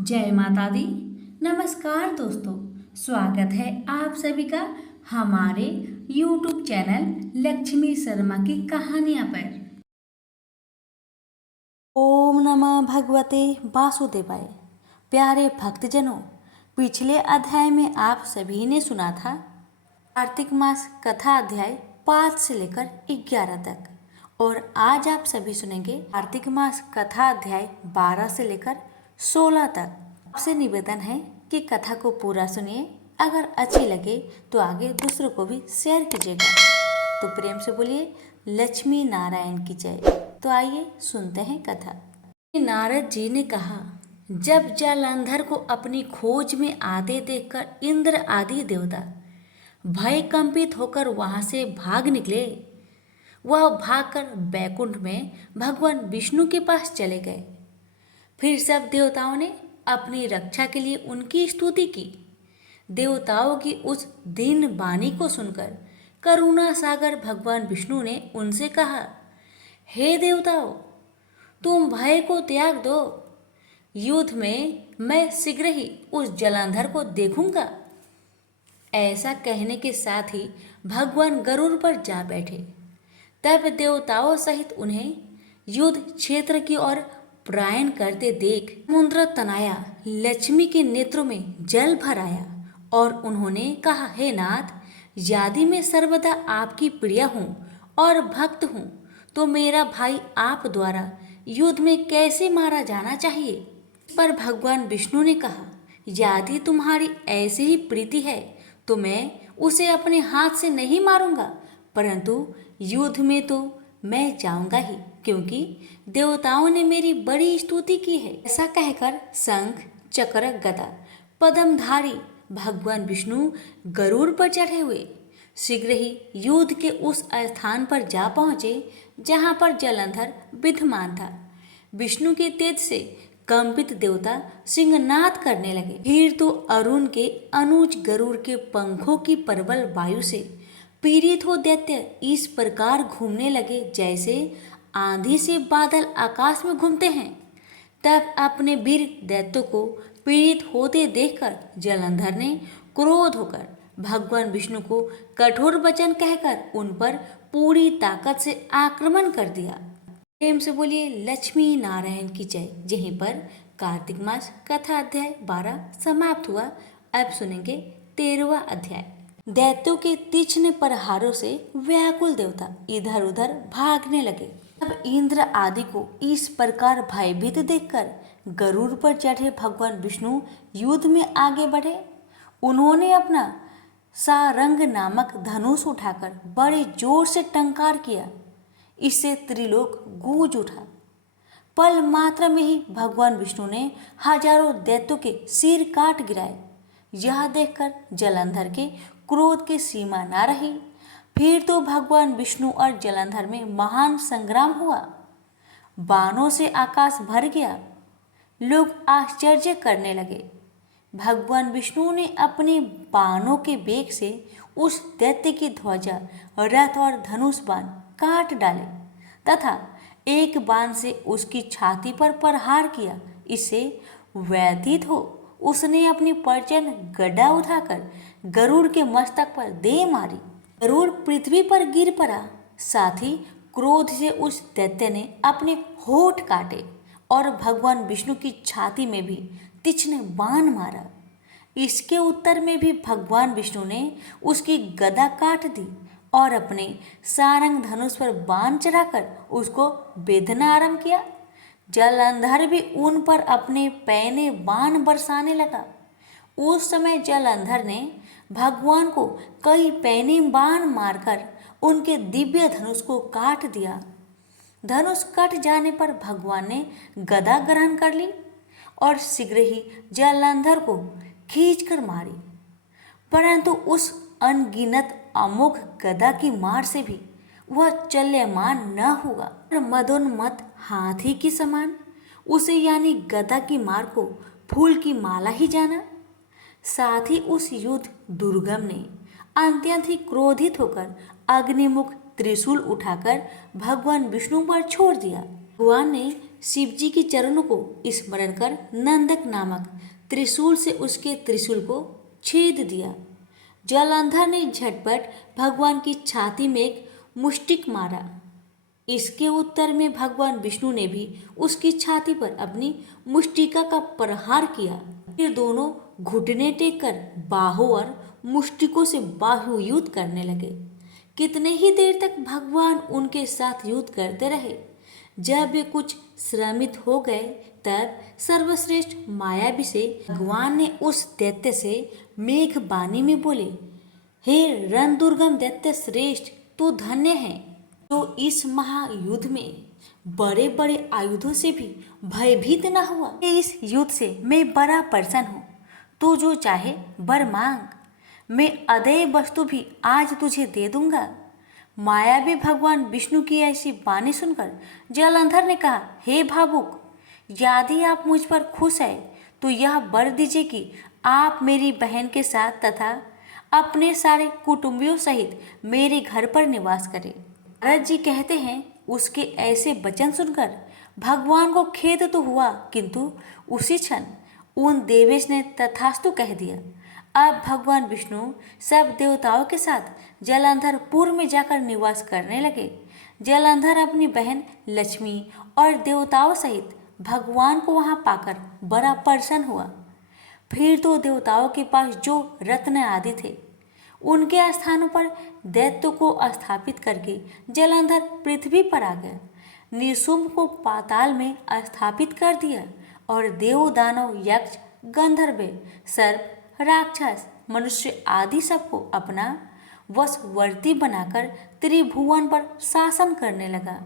जय माता दी। नमस्कार दोस्तों, स्वागत है आप सभी का हमारे YouTube चैनल लक्ष्मी शर्मा की कहानियाँ पर। ओम नमः भगवते वासुदेवाय। प्यारे भक्तजनों, पिछले अध्याय में आप सभी ने सुना था कार्तिक मास कथा अध्याय 5 से लेकर 11 तक, और आज आप सभी सुनेंगे कार्तिक मास कथा अध्याय 12 से लेकर 16 तक। आपसे निवेदन है कि कथा को पूरा सुनिए, अगर अच्छी लगे तो आगे दूसरों को भी शेयर कीजिएगा। तो प्रेम से बोलिए लक्ष्मी नारायण की जय। तो आइए सुनते हैं कथा। नारद जी ने कहा, जब जालंधर को अपनी खोज में आते देखकर इंद्र आदि देवता भय कंपित होकर वहां से भाग निकले, वह भागकर बैकुंठ में भगवान विष्णु के पास चले गए। फिर सब देवताओं ने अपनी रक्षा के लिए उनकी स्तुति की। देवताओं की उस दीन वाणी को सुनकर करुणा सागर भगवान विष्णु ने उनसे कहा, हे देवताओं, तुम भय को त्याग दो। युद्ध में मैं शीघ्र ही उस जलंधर को देखूंगा। ऐसा कहने के साथ ही भगवान गरुड़ पर जा बैठे। तब देवताओं सहित उन्हें युद्ध क्षेत्र की ओर प्रयाण करते देख समुद्र तनाया, लक्ष्मी के नेत्रों में जल भर आया और उन्होंने कहा, हे नाथ, यदि मैं सर्वदा आपकी प्रिय हूँ और भक्त हूँ तो मेरा भाई आप द्वारा युद्ध में कैसे मारा जाना चाहिए। इस पर भगवान विष्णु ने कहा, यदि तुम्हारी ऐसी ही प्रीति है तो मैं उसे अपने हाथ से नहीं मारूंगा, परंतु युद्ध में तो मैं जाऊंगा ही, क्योंकि देवताओं ने मेरी बड़ी स्तुति की है। ऐसा कहकर शंख चक्र गदा पद्मधारी भगवान विष्णु गरुड़ पर चढ़े हुए शीघ्र ही युद्ध के उस स्थान पर जा पहुंचे जहां पर जलंधर विद्यमान था। विष्णु के तेज से कंपित देवता सिंहनाद करने लगे। फिर तो अरुण के अनुज गरुड़ के पंखों की प्रबल वायु से पीड़ित हो दैत्य इस प्रकार घूमने लगे जैसे आंधी से बादल आकाश में घूमते हैं। तब अपने वीर दैत्यों को पीड़ित होते देखकर जलंधर ने क्रोध होकर भगवान विष्णु को कठोर वचन कहकर उन पर पूरी ताकत से आक्रमण कर दिया। प्रेम से बोलिए लक्ष्मी नारायण की जय। यहीं पर कार्तिक मास कथा अध्याय 12 समाप्त हुआ। अब सुनेंगे 13वां अध्याय। दैत्यों के तीक्ष्ण प्रहारों से व्याकुल देवता इधर उधर भागने लगे। अब इंद्र आदि को इस प्रकार भयभीत देखकर गरुड़ पर चढ़े भगवान विष्णु युद्ध में आगे बढ़े। उन्होंने अपना सारंग नामक धनुष उठाकर बड़े जोर से टंकार किया। इससे त्रिलोक गूंज उठा। पल मात्र में ही भगवान विष्णु ने हजारों दैत्यों के सिर काट गिराए। यह देखकर जलंधर के क्रोध की सीमा ना रही। फिर तो भगवान विष्णु और जलंधर में महान संग्राम हुआ। बाणों से आकाश भर गया। लोग आश्चर्य करने लगे। भगवान विष्णु ने अपने बाणों के वेग से उस दैत्य की ध्वजा, रथ और धनुष बाण काट डाले तथा एक बाण से उसकी छाती पर प्रहार किया। इससे व्यथित हो उसने अपनी प्रचंड गदा उठाकर गरुड़ के मस्तक पर दे मारी। गरुड़ पृथ्वी पर गिर पड़ा। साथ ही क्रोध से उस दैत्य ने अपने होठ काटे और भगवान विष्णु की छाती में भी तीक्ष्ण बाण मारा। इसके उत्तर में भी भगवान विष्णु ने उसकी गदा काट दी और अपने सारंग धनुष पर बाण चढ़ाकर उसको बेधना आरंभ किया। जलंधर भी उन पर अपने पैने बाण बरसाने लगा। उस समय जलंधर ने भगवान को कई पैने बाण मारकर उनके दिव्य धनुष को काट दिया। धनुष कट जाने पर भगवान ने गदा ग्रहण कर ली और शीघ्र ही जलंधर को खींचकर मारी, परंतु उस अनगिनत अमोघ गदा की मार से भी वह चल्यमान न हुआ और मदोन्मत्त हाथी के समान उसे यानी गदा की मार को फूल की माला ही जाना। साथ ही उस युद्ध दुर्गम ने अत्यंत ही क्रोधित होकर अग्निमुख त्रिशूल उठाकर भगवान विष्णु पर छोड़ दिया। भगवान ने शिव जी के चरणों को स्मरण कर नंदक नामक त्रिशूल से उसके त्रिशूल को छेद दिया। जालंधर ने झटपट भगवान की छाती में एक मुष्टिक मारा। इसके उत्तर में भगवान विष्णु ने भी उसकी छाती पर अपनी मुष्टिका का प्रहार किया। फिर दोनों घुटने टेक कर बाहों और मुष्टिकों से बाहु युद्ध करने लगे। कितने ही देर तक भगवान उनके साथ युद्ध करते रहे। जब वे कुछ श्रमित हो गए तब सर्वश्रेष्ठ मायावी से भगवान ने उस दैत्य से मेघ बानी में बोले, हे रण दुर्गम दैत्य श्रेष्ठ, तू धन्य है तो इस महायुद्ध में बड़े बड़े आयुधों से भी भयभीत न हुआ। इस युद्ध से मैं बड़ा प्रसन्न हूँ। तू जो चाहे वर मांग, मैं अदेय वस्तु भी आज तुझे दे दूंगा। मायावी भगवान विष्णु की ऐसी वाणी सुनकर जालंधर ने कहा, हे भावुक, यदि आप मुझ पर खुश है तो यह वर दीजिए कि आप मेरी बहन के साथ तथा अपने सारे कुटुंबियों सहित मेरे घर पर निवास करें। नारद जी कहते हैं, उसके ऐसे वचन सुनकर भगवान को खेद तो हुआ, किंतु उसी क्षण उन देवेश ने तथास्तु कह दिया। अब भगवान विष्णु सब देवताओं के साथ जालंधरपुर में जाकर निवास करने लगे। जालंधर अपनी बहन लक्ष्मी और देवताओं सहित भगवान को वहां पाकर बड़ा प्रसन्न हुआ। फिर तो देवताओं के पास जो रत्न आदि थे उनके स्थानों पर दैत्य को स्थापित करके जालंधर पृथ्वी पर आ गया। निशुंभ को पाताल में स्थापित कर दिया और देव दानव यक्ष गंधर्व सर्प राक्षस मनुष्य आदि सबको अपना वशवर्ती बनाकर त्रिभुवन पर शासन करने लगा।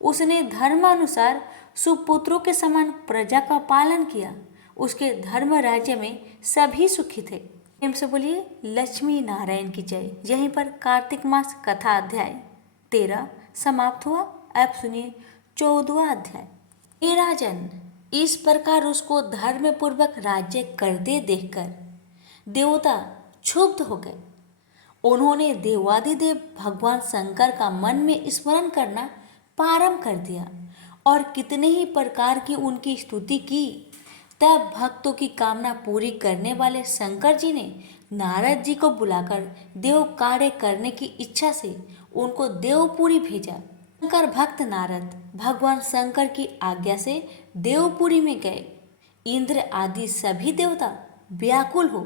उसने धर्मानुसार सुपुत्रों के समान प्रजा का पालन किया। उसके धर्म राज्य में सभी सुखी थे। प्रेम से बोलिए लक्ष्मी नारायण की जय। यहीं पर कार्तिक मास कथा अध्याय 13 समाप्त हुआ। अब सुनिए 14वां अध्याय। हे राजन, इस प्रकार उसको धर्म पूर्वक राज्य करते देखकर देवता क्षुब्ध हो गए। उन्होंने देवादिदेव भगवान शंकर का मन में स्मरण करना प्रारंभ कर दिया और कितने ही प्रकार की उनकी स्तुति की। तब भक्तों की कामना पूरी करने वाले शंकर जी ने नारद जी को बुलाकर देव कार्य करने की इच्छा से उनको देवपुरी भेजा। शंकर भक्त नारद भगवान शंकर की आज्ञा से देवपुरी में गए। इंद्र आदि सभी देवता व्याकुल हो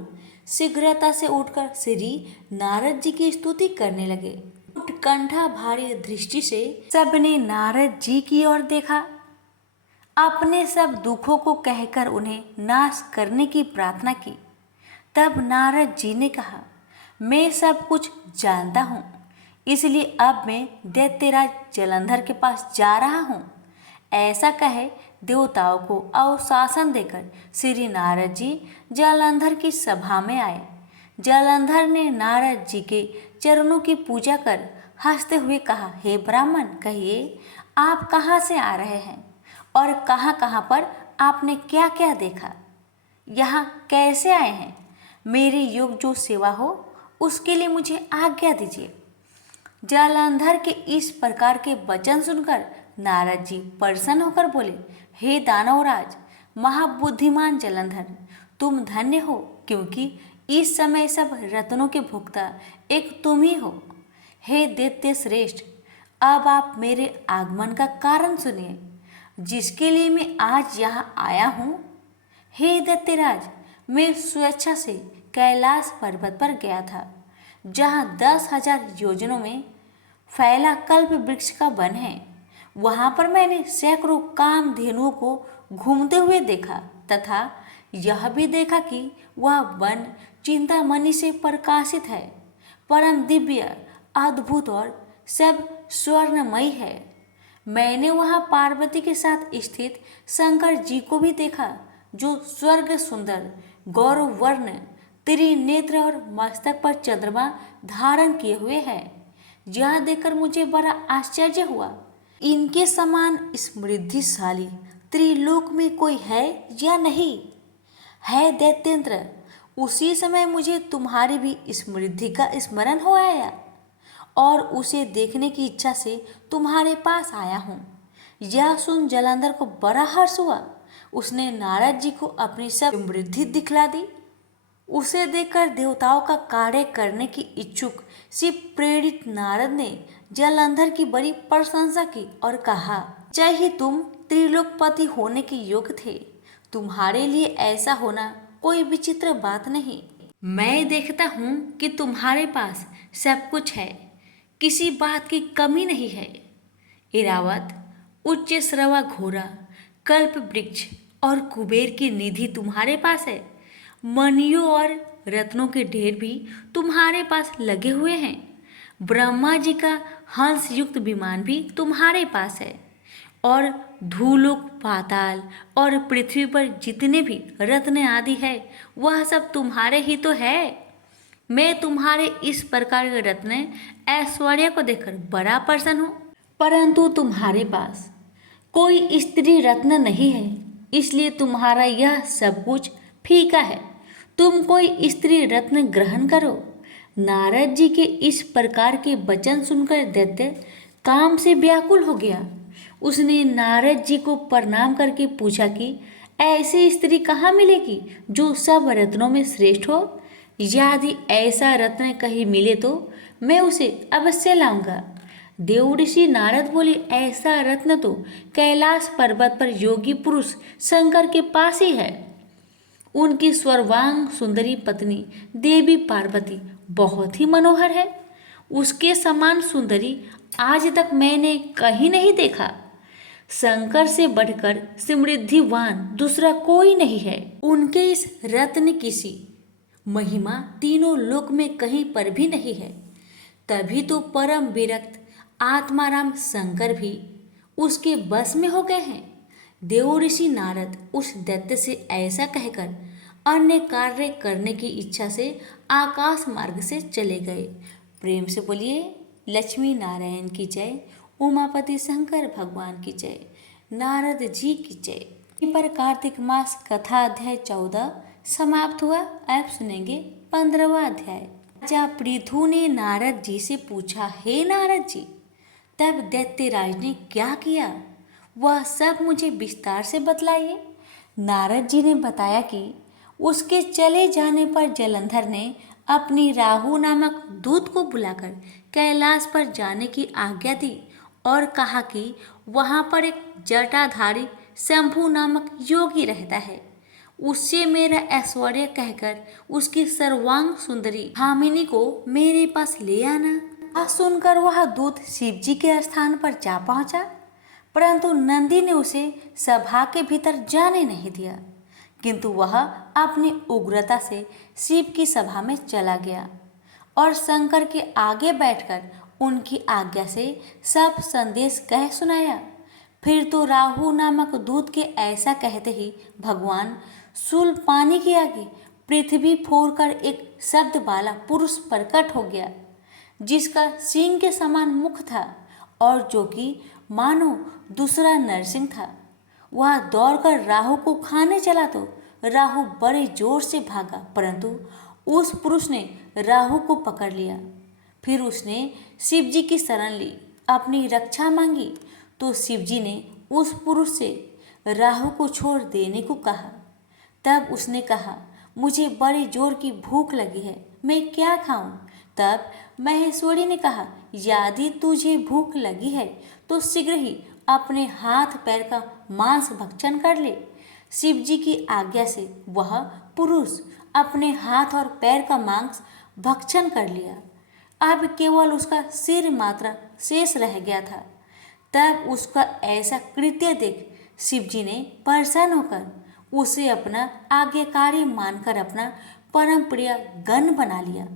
शीघ्रता से उठकर श्री नारद जी की स्तुति करने लगे। उत्कंठा भारी दृष्टि से सबने नारद जी की ओर देखा। अपने सब दुखों को कहकर उन्हें नाश करने की प्रार्थना की। तब नारद जी ने कहा, मैं सब कुछ जानता हूँ, इसलिए अब मैं दैत्यराज जालंधर के पास जा रहा हूँ। ऐसा कहे देवताओं को अवशासन देकर श्री नारद जी जालंधर की सभा में आए। जालंधर ने नारद जी के चरणों की पूजा कर हंसते हुए कहा, हे ब्राह्मण, कहिए आप कहाँ से आ रहे हैं और कहाँ कहाँ पर आपने क्या क्या देखा, यहाँ कैसे आए हैं। मेरी योग जो सेवा हो उसके लिए मुझे आज्ञा दीजिए। जालंधर के इस प्रकार के वचन सुनकर नारद जी प्रसन्न होकर बोले, हे दानवराज महाबुद्धिमान जालंधर, तुम धन्य हो, क्योंकि इस समय सब रत्नों के भुक्ता एक तुम ही हो। हे दैत्य श्रेष्ठ, अब आप मेरे आगमन का कारण सुनिए, जिसके लिए मैं आज यहाँ आया हूँ। हे दैत्यराज, मैं स्वेच्छा से कैलाश पर्वत पर गया था, जहाँ 10,000 योजनों में फैला कल्प वृक्ष का वन है। वहाँ पर मैंने सैकड़ों कामधेनुओं को घूमते हुए देखा तथा यह भी देखा कि वह वन चिंतामणि से प्रकाशित है, परम दिव्य, अद्भुत और सब स्वर्णमयी है। मैंने वहाँ पार्वती के साथ स्थित शंकर जी को भी देखा, जो स्वर्ग सुंदर गौरव वर्ण त्रिनेत्र और मस्तक पर चंद्रमा धारण किए हुए है। यह देखकर मुझे बड़ा आश्चर्य हुआ। इनके समान समृद्धिशाली त्रिलोक में कोई है या नहीं है दैत्येंद्र। उसी समय मुझे तुम्हारी भी समृद्धि का स्मरण हो आया और उसे देखने की इच्छा से तुम्हारे पास आया हूँ। यह सुन जलंधर को बड़ा हर्ष हुआ। उसने नारद जी को अपनी सब समृद्धि दिखला दी। उसे देखकर देवताओं का कार्य करने की इच्छुक से प्रेरित नारद ने जलंधर की बड़ी प्रशंसा की और कहा, चाहे तुम त्रिलोकपति होने के योग्य थे, तुम्हारे लिए ऐसा होना कोई विचित्र बात नहीं। मैं देखता हूँ कि तुम्हारे पास सब कुछ है, किसी बात की कमी नहीं है। इरावत, उच्च श्रवा घोड़ा, कल्प वृक्ष और कुबेर की निधि तुम्हारे पास है। मणियों और रत्नों के ढेर भी तुम्हारे पास लगे हुए हैं। ब्रह्मा जी का हंस युक्त विमान भी तुम्हारे पास है। और धूलोक, पाताल और पृथ्वी पर जितने भी रत्न आदि है वह सब तुम्हारे ही तो है। मैं तुम्हारे इस प्रकार के रत्न ऐश्वर्य को देखकर बड़ा प्रसन्न हूँ, परंतु तुम्हारे पास कोई स्त्री रत्न नहीं है, इसलिए तुम्हारा यह सब कुछ फीका है। तुम कोई स्त्री रत्न ग्रहण करो। नारद जी के इस प्रकार के वचन सुनकर दैत्य काम से व्याकुल हो गया। उसने नारद जी को प्रणाम करके पूछा कि ऐसी स्त्री कहाँ मिलेगी जो सब रत्नों में श्रेष्ठ हो। यदि ऐसा रत्न कहीं मिले तो मैं उसे अवश्य लाऊंगा। देव ऋषि नारद बोले, ऐसा रत्न तो कैलाश पर्वत पर योगी पुरुष शंकर के पास ही है। उनकी सर्वांग सुंदरी पत्नी देवी पार्वती बहुत ही मनोहर है। उसके समान सुंदरी आज तक मैंने कहीं नहीं देखा। शंकर से बढ़कर समृद्धिवान दूसरा कोई नहीं है। उनके इस रत्न की सी महिमा तीनों लोक में कहीं पर भी नहीं है। तभी तो परम विरक्त आत्माराम शंकर भी उसके बस में हो गए हैं। देव ऋषि नारद उस दैत्य से ऐसा कहकर अन्य कार्य करने की इच्छा से आकाश मार्ग से चले गए। प्रेम से बोलिए लक्ष्मी नारायण की जय, उमापति शंकर भगवान की जय, नारद जी की जय। इसी पर कार्तिक मास कथा अध्याय 14 समाप्त हुआ। अब सुनेंगे 15वां अध्याय। राजा पृथु ने नारद जी से पूछा, हे नारद जी, तब दैत्यराज ने क्या किया, वह सब मुझे विस्तार से बतलाइए। नारद जी ने बताया कि उसके चले जाने पर जलंधर ने अपनी राहु नामक दूत को बुलाकर कैलाश पर जाने की आज्ञा दी और कहा कि वहाँ पर एक जटाधारी शंभु नामक योगी रहता है। उससे मेरा ऐश्वर्य कहकर उसकी सर्वांग सुंदरी भामिनी को मेरे पास ले आना। सुनकर वह दूत शिव जी के स्थान पर जा पहुंचा, परंतु नंदी ने उसे सभा के भीतर जाने नहीं दिया, किंतु वह अपनी उग्रता से शिव की सभा में चला गया और शंकर के आगे बैठकर उनकी आज्ञा से सब संदेश कह सुनाया। फिर तो राहु नामक दूत के ऐसा कहते ही भगवान शूल पानी के आगे पृथ्वी फोड़कर एक शब्द वाला पुरुष प्रकट हो गया, जिसका सिंह के समान मुख था और जो कि मानो दूसरा नरसिंह था। वह दौड़कर राहु को खाने चला तो राहु बड़े जोर से भागा, परंतु उस पुरुष ने राहु को पकड़ लिया। फिर उसने शिव जी की शरण ली, अपनी रक्षा मांगी, तो शिव जी ने उस पुरुष से राहु को छोड़ देने को कहा। तब उसने कहा, मुझे बड़े जोर की भूख लगी है, मैं क्या खाऊं? तब महेश्वरी ने कहा, यदि तुझे भूख लगी है तो शीघ्र ही अपने हाथ पैर का मांस भक्षण कर ले। शिव जी की आज्ञा से वह पुरुष अपने हाथ और पैर का मांस भक्षण कर लिया। अब केवल उसका सिर मात्र शेष रह गया था। तब उसका ऐसा कृत्य देख शिव जी ने प्रसन्न होकर उसे अपना आज्ञाकारी मानकर अपना परम प्रिय गण बना लिया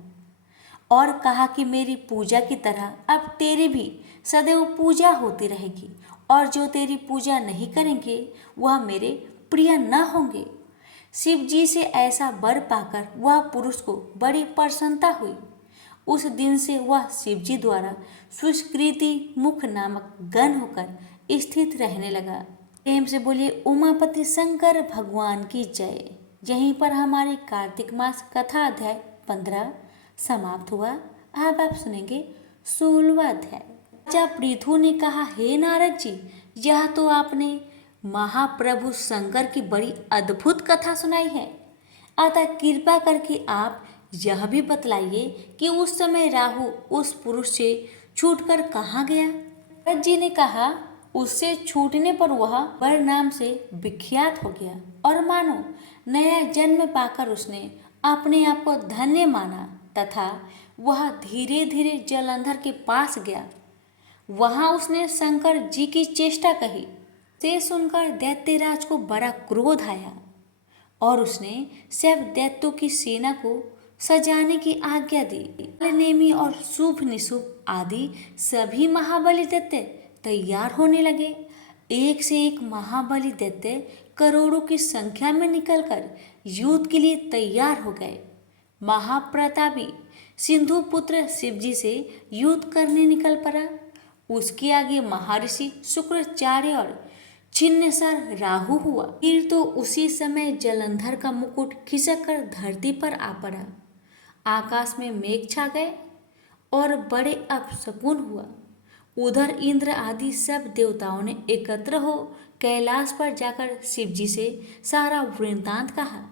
और कहा कि मेरी पूजा की तरह अब तेरी भी सदैव पूजा होती रहेगी, और जो तेरी पूजा नहीं करेंगे वह मेरे प्रिय न होंगे। शिव जी से ऐसा वर पाकर वह पुरुष को बड़ी प्रसन्नता हुई। उस दिन से वह शिव जी द्वारा सुष्कृति मुख नामक गण होकर स्थित रहने लगा। प्रेम से बोलिए उमापति शंकर भगवान की जय। यहीं पर हमारी कार्तिक मास कथा अध्याय 15 समाप्त हुआ। अब आप सुनेंगे 16वां अध्याय। राजा पृथु ने कहा, हे नारद जी, यह तो आपने महाप्रभु शंकर की बड़ी अद्भुत कथा सुनाई है। अतः कृपा करके आप यह भी बतलाइए कि उस समय राहु उस पुरुष से छूटकर कहाँ गया। भरत जी ने कहा, उससे छूटने पर वह वर नाम से विख्यात हो गया और मानो नया जन्म पाकर उसने अपने आप को धन्य माना तथा वह धीरे धीरे जलंधर के पास गया। वहां उसने शंकर जी की चेष्टा कही। से सुनकर दैत्यराज को बड़ा क्रोध आया और उसने सब दैत्यों की सेना को सजाने की आज्ञा दी। नेमी और शुभ निशुभ आदि सभी महाबली दैत्य तैयार होने लगे। एक से एक महाबली दैत्य करोड़ों की संख्या में निकलकर युद्ध के लिए तैयार हो गए। महाप्रतापी सिंधु पुत्र शिवजी से युद्ध करने निकल पड़ा। उसके आगे महर्षि शुक्राचार्य और छिन्नसर राहु हुआ। फिर तो उसी समय जलंधर का मुकुट खिसक कर धरती पर आ पड़ा। आकाश में मेघ छा गए और बड़े अपशकुन हुआ। उधर इंद्र आदि सब देवताओं ने एकत्र हो कैलाश पर जाकर शिवजी से सारा वृत्तांत कहा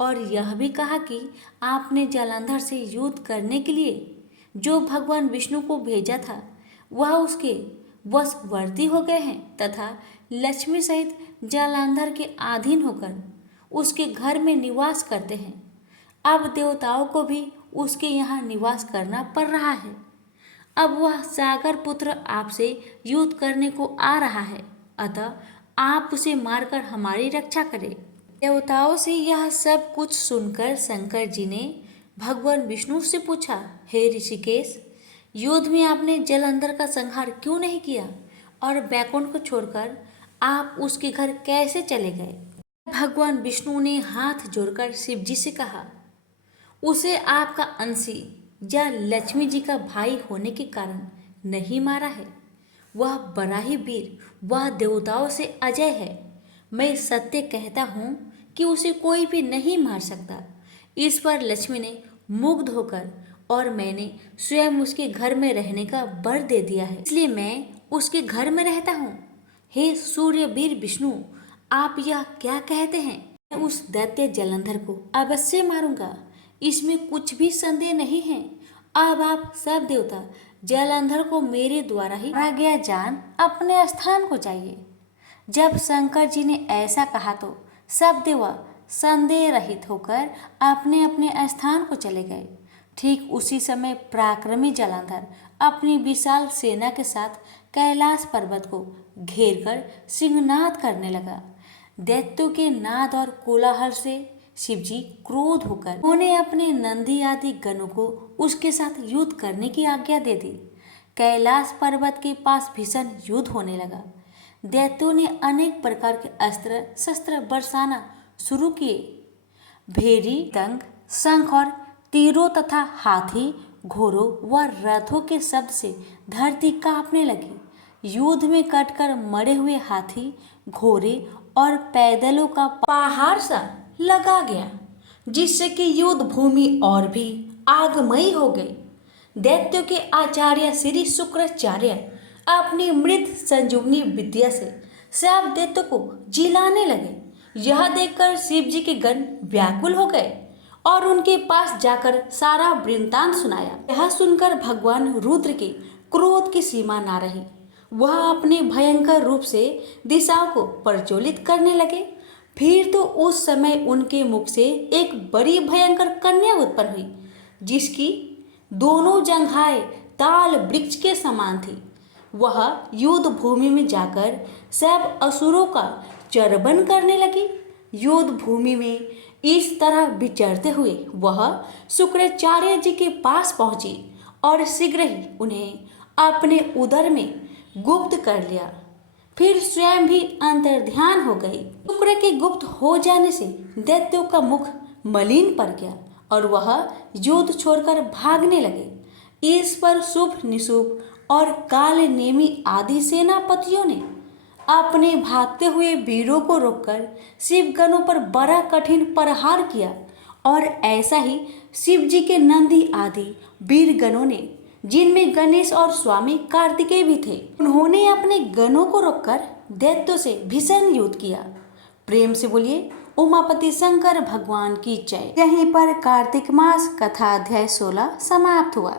और यह भी कहा कि आपने जलंधर से युद्ध करने के लिए जो भगवान विष्णु को भेजा था वह उसके वशवर्ती हो गए हैं तथा लक्ष्मी सहित जलंधर के अधीन होकर उसके घर में निवास करते हैं। अब देवताओं को भी उसके यहाँ निवास करना पड़ रहा है। अब वह सागर पुत्र आपसे युद्ध करने को आ रहा है, अतः आप उसे मारकर हमारी रक्षा करें। देवताओं से यह सब कुछ सुनकर शंकर जी ने भगवान विष्णु से पूछा, हे ऋषिकेश, युद्ध में आपने जलंधर का संहार क्यों नहीं किया और बैकुंठ को छोड़कर आप उसके घर कैसे चले गए। भगवान विष्णु ने हाथ जोड़कर शिव जी से कहा, उसे आपका अंशी या लक्ष्मी जी का भाई होने के कारण नहीं मारा है। वह बड़ा ही वीर, वह देवताओं से अजय है। मैं सत्य कहता हूँ कि उसे कोई भी नहीं मार सकता। इस पर लक्ष्मी ने मुग्ध होकर और मैंने स्वयं उसके घर में रहने का वर दे दिया है, इसलिए मैं उसके घर में रहता हूँ। हे सूर्यवीर विष्णु, आप यह क्या कहते हैं? मैं उस दैत्य जलंधर को अवश्य मारूंगा, इसमें कुछ भी संदेह नहीं है। अब आप सब देवता जलंधर को मेरे द्वारा ही मारा गया जान अपने स्थान को जाइए। जब शंकर जी ने ऐसा कहा तो सब देवा संदेह रहित होकर अपने अपने स्थान को चले गए। ठीक उसी समय पराक्रमी जलंधर अपनी विशाल सेना के साथ कैलाश पर्वत को घेर कर सिंहनाद करने लगा। दैत्यों के नाद और कोलाहल से शिवजी क्रोध होकर उन्होंने अपने नंदी आदि गणों को उसके साथ युद्ध करने की आज्ञा दे दी। कैलाश पर्वत के पास भीषण युद्ध होने लगा। दैत्यों ने अनेक प्रकार के अस्त्र शस्त्र बरसाना शुरू किए। भेरी, तंग, शंख और तीरों तथा हाथी, घोड़ों व रथों के शब्द से धरती कांपने लगी। युद्ध में कटकर मरे हुए हाथी, घोड़े और पैदलों का पहाड़ सा लगा गया, जिससे कि युद्ध भूमि और भी आगमयी हो गई। दैत्यों के आचार्य श्री शुक्राचार्य अपनी मृत संजीवनी विद्या से सब दैत्यों को जिलाने लगे। यह देखकर शिव जी के गण व्याकुल हो गए और उनके पास जाकर सारा वृत्तांत सुनाया। यह सुनकर भगवान रुद्र के क्रोध की सीमा ना रही। वह अपने भयंकर रूप से दिशाओं को प्रज्वलित करने लगे। फिर तो उस समय उनके मुख से एक बड़ी भयंकर कन्या उत्पन्न हुई, जिसकी दोनों जंघाएं ताल वृक्ष के समान थी। वह युद्ध भूमि में जाकर सब असुरों का चर्वण करने लगी। युद्ध भूमि में इस तरह विचरते हुए वह शुक्राचार्य जी के पास पहुंची और शीघ्र ही उन्हें अपने उदर में गुप्त कर लिया। फिर स्वयं भी अंतर्ध्यान हो गई। शुक्र के गुप्त हो जाने से दैत्यों का मुख मलिन पड़ गया और वह युद्ध छोड़कर भागने लगे। इस पर शुभ निशुभ और काल नेमी आदि सेनापतियों ने अपने भागते हुए वीरों को रोककर शिवगणों पर बड़ा कठिन प्रहार किया और ऐसा ही शिव जी के नंदी आदि वीरगणों ने जिनमें गणेश और स्वामी कार्तिकेय भी थे। उन्होंने अपने गणों को रोककर दैत्यों से भीषण युद्ध किया। प्रेम से बोलिए उमापति शंकर भगवान की जय। यहीं पर कार्तिक मास कथा अध्याय 16 समाप्त हुआ।